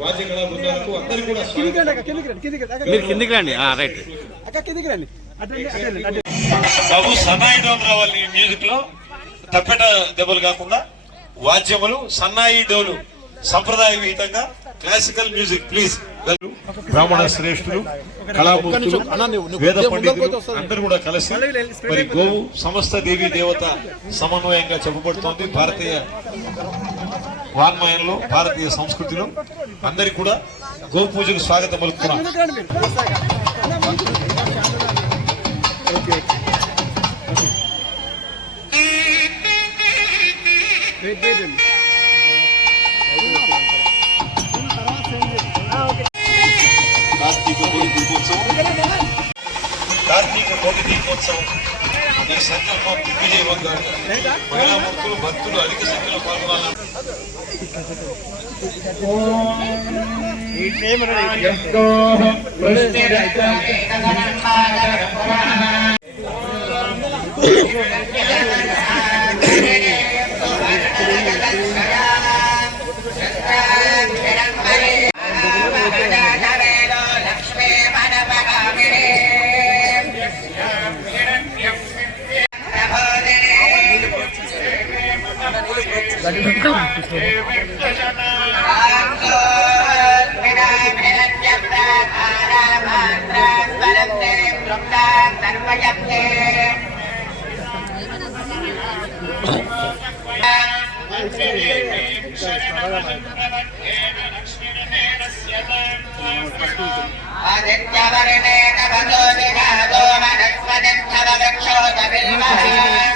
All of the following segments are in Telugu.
వాద్య కళా బృందాలకు అందరికీ కూడా కిందికి రండి రైట్ బాబు సన్నాయి డోలు రావాలి మ్యూజిక్ లో తప్పెట దెబ్బలు కాకుండా వాద్యములు సన్నాయి డోలు సంప్రదాయ విహితంగా క్లాసికల్ మ్యూజిక్ ప్లీజ్. బ్రాహ్మణ శ్రేష్ఠులు కళామూర్తులు వేద పండితులు అందరూ కూడా కలిసి మరి గోవు సమస్త దేవీ దేవత సమన్వయంగా చెప్పబడుతోంది. భారతీయ వాన్మయంలో భారతీయ సంస్కృతిలో అందరికి కూడా గో పూజకు స్వాగతం పలుకుతున్నాం. కార్తీక కోటి దీపోత్సవం ఈ సంకల్పం దిగ్విజయవంగా మహిళామూర్తులు భక్తులు అధిక సంఖ్యలో పాల్గొనాలని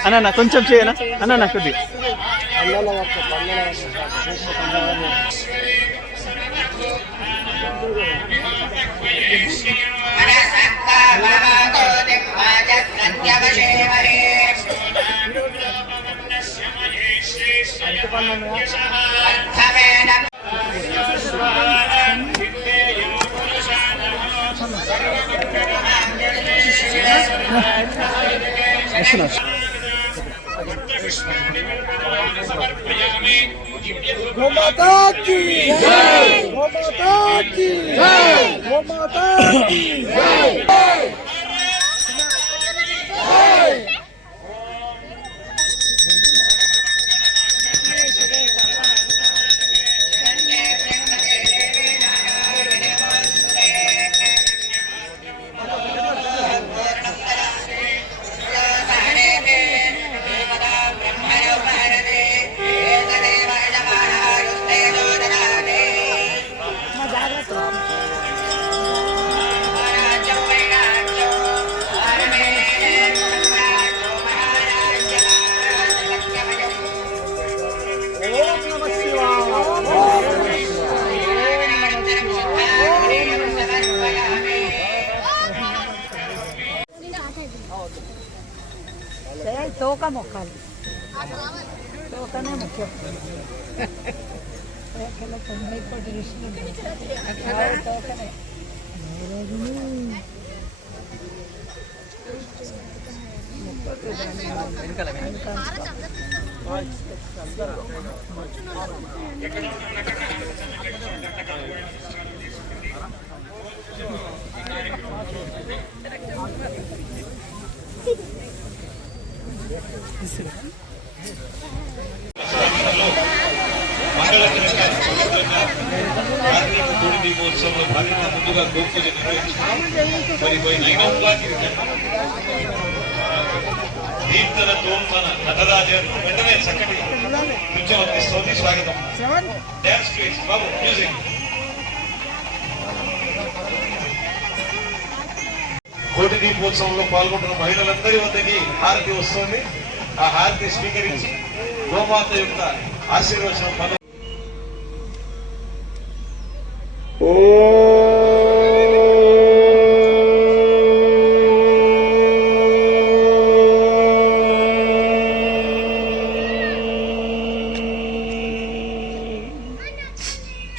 అన్న కొంచెం చేయనా అన్న కొద్ది गोमाता की जय, गोमाता की जय, गोमाता की जय। తోక మొక్కాలి, తోకనే ముఖ్యం. తోకనే కార్తీక కోడి దీపోత్సవంలో భాగంగా ముందుగా గోపూజ నిర్వహించుకున్నాం. మరి 9 o'clock కీర్తన తోంతన నటరాజన్ వెంటనే చక్కటి నృత్యం అందిస్తోంది. స్వాగతం. Dance please Babu music. కోటి దీపోత్సవంలో పాల్గొంటున్న మహిళలందరి వద్దకి హారతి వస్తుంది. ఆ హారతి స్వీకరించి గోమాత యొక్క ఆశీర్వచనం పదం.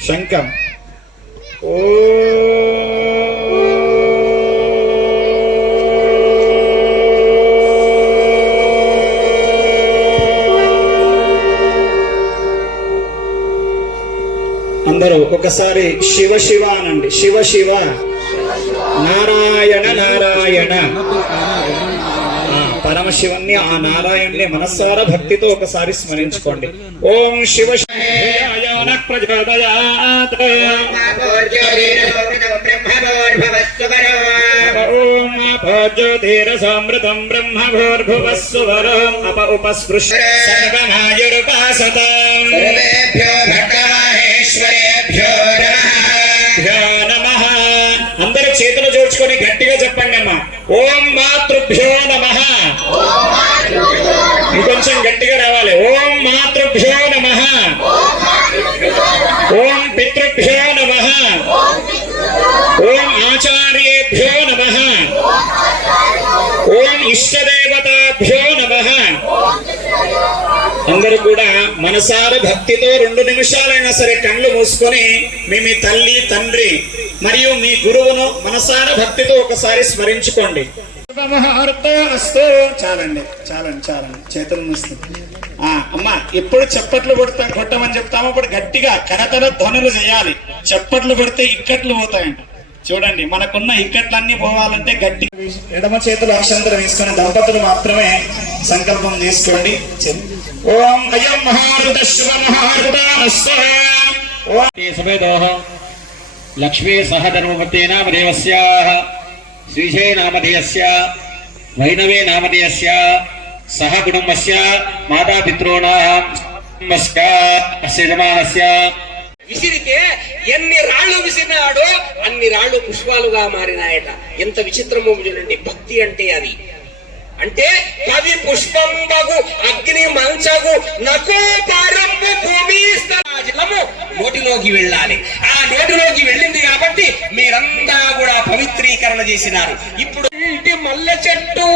శంఖం అందరూ ఒకసారి శివ శివ అనండి. శివ శివ, నారాయణ నారాయణ. పరమశివుణ్ణి, ఆ నారాయణ్ణి మనస్సారా భక్తితో ఒకసారి స్మరించుకోండి. ఓం శివ శివాయ ప్రచోదయాత్. ఓం అపజ్యోతిరసామృతం బ్రహ్మభూర్భువస్సువరం అప ఉపస్పృశ్య సర్వనాయురుపాసత. సర్వేభ్యో భగవాహేశ్వరేభ్యో నమః. అందరూ చేతులు జోడ్చుకొని గట్టిగా చెప్పండి అమ్మా. ఓం మాతృభ్యో నమః. ఇంకొంచెం గట్టిగా రావాలి. ఓం మాతృభ్యో నమః. ఓం పితృభ్యో నమః. ఓం ఆచార్యేభ్యో నమః. ఓం ఇష్టదేవతాభ్యో నమః. అందరూ కూడా మనసార భక్తితో 2 నిమిషాలైనా సరే కళ్ళు మూసుకొని మీ తల్లి తండ్రి మరియు మీ గురువును మనసార భక్తితో ఒకసారి స్మరించుకోండి. చాలండి చాలండి చాలండి, చేతులు మూస్తుంది. అమ్మా ఎప్పుడు చప్పట్లు కొట్టమని చెప్తాము, అప్పుడు గట్టిగా కరతల ధ్వనులు చేయాలి. చప్పట్లు కొడితే ఇక్కట్లు పోతాయంట. చూడండి, మనకున్న ఇక్కట్లన్నీ పోవాలంటే గట్టి ఎడమ చేతులు అక్షంతరం వేసుకుని దంపతులు మాత్రమే సంకల్పం చేసుకోండి. ఓం అయం మహారుత శివ మహారుత లక్ష్మీ సహ ధర్మపతే నామదేవస్యాః శ్రీశే నామధేయస్య వైనవే నామధేయస్య సహ కుటుంబస్య మాతాపితॄణాం యజమానస్య. విసిరితే ఎన్ని రాళ్లు విసిరినాడో అన్ని రాళ్లు పుష్పాలుగా మారినాయట. ఎంత విచిత్రమో చూడండి. భక్తి అంటే అది. అంటే కవి పుష్పంబగు అగ్ని మంచగు నకో పారంబు భూమి జలము నోటిలోకి వెళ్ళాలి. ఆ నోటిలోకి వెళ్ళింది కాబట్టి మీరంతా కూడా పవిత్రీకరణ చేసినారు. ఇప్పుడు ఇంటి మల్లె చెట్టు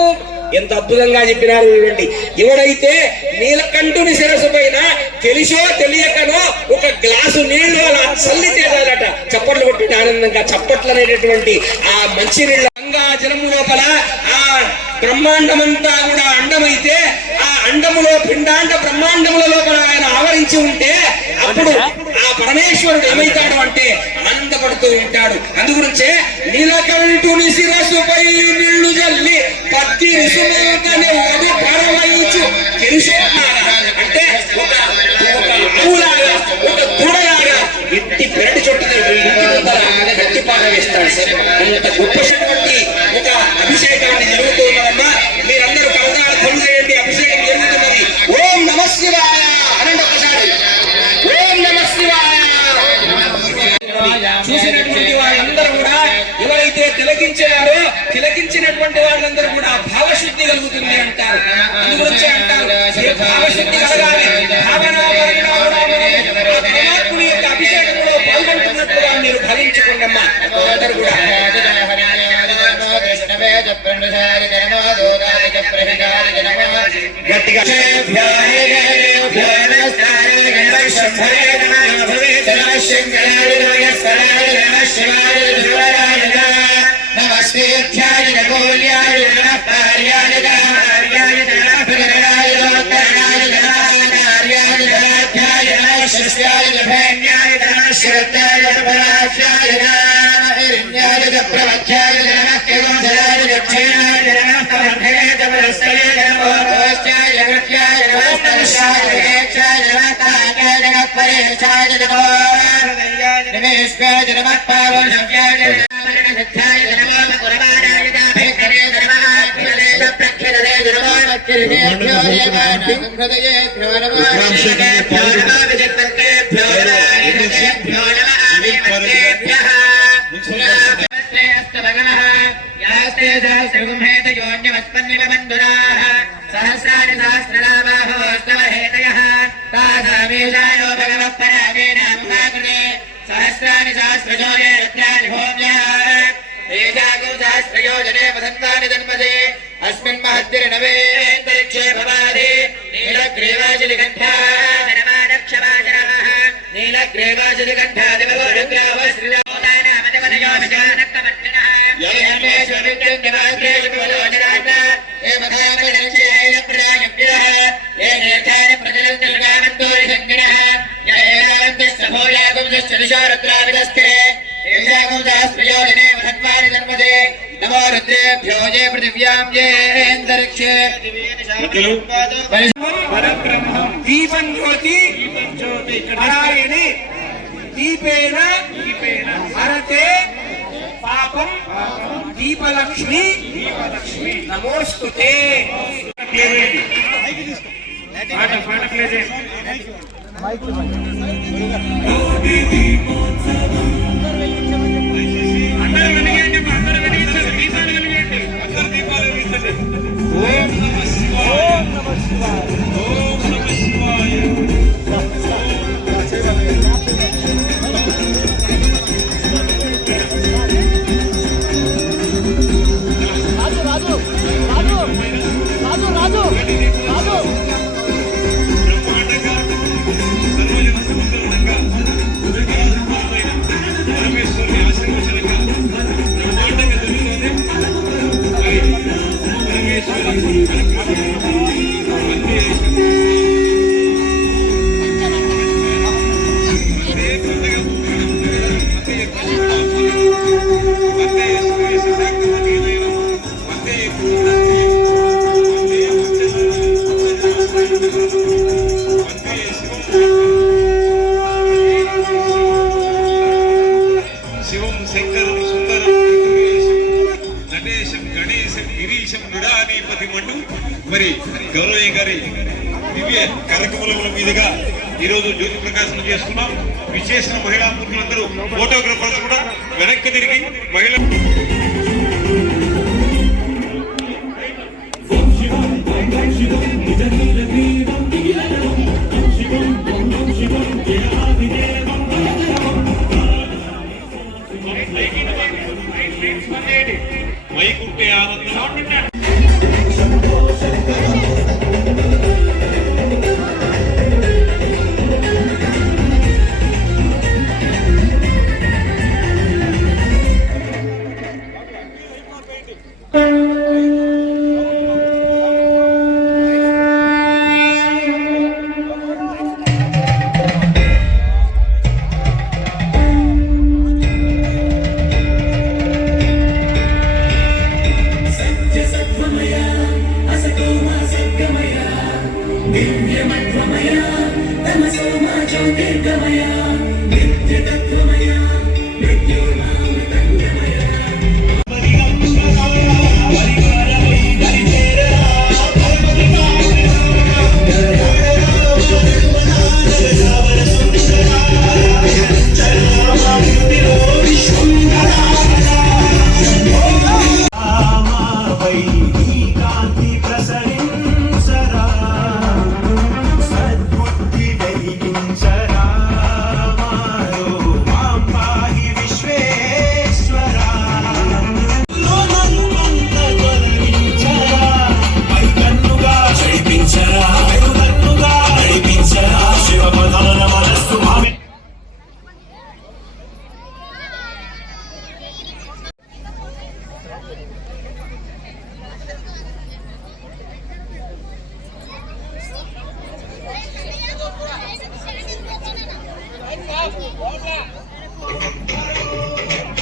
ఎంత అద్భుతంగా చెప్పినారు చూడండి. ఎవడైతే నీలకంఠుని శిరస్సు పైన తెలిసో తెలియకనో ఒక గ్లాసు నీళ్లు అలా చల్లితేదాలట. చప్పట్లు కొట్టి ఆనందంగా చప్పట్లు అనేటటువంటి ఆ మంచి నీళ్ళ గంగా జలము లోపల ఆ బ్రహ్మాండమంతా కూడా అండమైతే ఆ అండములో పిండాండ బ్రహ్మాండముల లోపల ఆయన ఆవరించి ఉంటే అప్పుడు ఆ పరమేశ్వరుడు ఏమైతాడు అంటే ఆనందపడుతూ ఉంటాడు. అందుగురించే నీలకంఠుని శిరస్సుపై నీళ్లు జల్లి పత్తి రుసుముకనే ఒడు పరవయించు తెలుసుకున్నారా అంటే ఒక ఆవులాగా ఒక దూడలాగా ఎట్టి పెరటి చుట్టూ గట్టి పాట వేస్తాడు సార్. అంత గొప్పటువంటి ఒక అభిషేకాన్ని జరుగుతున్నదమ్మా. మీరందరూ కవతాలు పనులు చేయండి. అభిషేకం జరుగుతున్నది. ఓం నమ శివాయ అనండి ఒకసారి. ఓం నమ శివాయ. చూసినటువంటి వాళ్ళందరూ కూడా ఎవరైతే తిలకించారో తిలకించినటువంటి వాళ్ళందరూ కూడా భావశుద్ధి కలుగుతుంది అంటారు. అందుగురించి అంటారు భావశుద్ధి కలగాలి. పరమాత్ముని యొక్క అభిషేకంలో పాల్గొంటున్నట్టుగా మీరు భావించుకోండమ్మా. అందరూ కూడా గట్టిగా सहस्राणि सहस्रनामाहोस्तवहेतयः तासामीशायो भगवत्परामेणामुपाकृते सहस्राणि सहस्रजोये रुद्राणि भूम्याः एकागो सहस्रयोजने वसन्तानि जन्मसे अस्मिन् महद्भिर्नवेऽन्तरिक्षे भवादि नीलग्रीवाजलिकण्ठा धनमादक्षवाचराः नीलग्रीवाजलिकण्ठादिभवो रुद्रावो श्रीरामोदानामदवदयो विजानक्कमर्तिनः येनेषु विद्युन्निवाग्रेषु विवलोचनात् ये ऋषारुद्राविदस्ते नमो रुद्रेभ्यो ये पृथिव्यां ये अंतरिक्षे దీపం జ్యోతి నారాయణి దీపేన హరతే పాపం దీపలక్ష్మి నమోస్తుతే. శివం శంకరం సుందరం నటేశం గణేశం గిరీశం నిడానీపతిమంటూ మరి గౌరవయ్య గారి దివ్య కార్యక్రమాల మీదుగా ఈరోజు జ్యోతి ప్రకాశనం చేసుకున్నాం. విశేషణ మహిళా మూర్తులందరూ ఫోటోగ్రాఫర్స్ కూడా వెనక్కి తిరిగి మహిళ వైకుంఠే ఆనందం.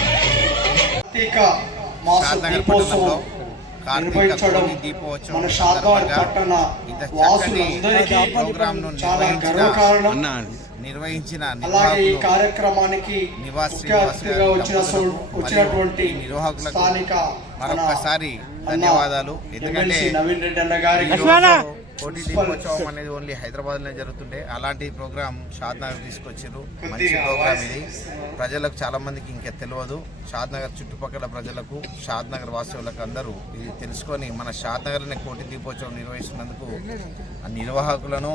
కార్తీక మాస దీపోత్సవం నిర్వహించడం మన షాద్నగర్ పట్టణ వాసులందరికీ చాలా గర్వకారణం. అలాగే ఈ కార్యక్రమానికి ముఖ్య అతిథిగా వచ్చినటువంటి స్థానిక మరొకసారి ధన్యవాదాలు. ఎందుకంటే నవీన్ రెడ్డి అన్న గారికి కోటి దీపోత్సవం అనేది ఓన్లీ హైదరాబాద్ లో జరుగుతుండే, అలాంటి ప్రోగ్రామ్ షాద్నగర్ తీసుకొచ్చారు. మంచి ప్రోగ్రామ్ ఇది. ప్రజలకు చాలా మందికి ఇంకా తెలియదు. షాద్నగర్ చుట్టుపక్కల ప్రజలకు, షాద్నగర్ వాసులకు అందరూ ఇది తెలుసుకొని మన షాద్నగర్ని కోటి దీపోత్సవం నిర్వహిస్తున్నందుకు ఆ నిర్వాహకులను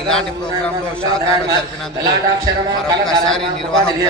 ఇలాంటి ప్రోగ్రాంలో షాద్నగర్ జరిపినందుకు మరొకసారి నిర్వాహకులకు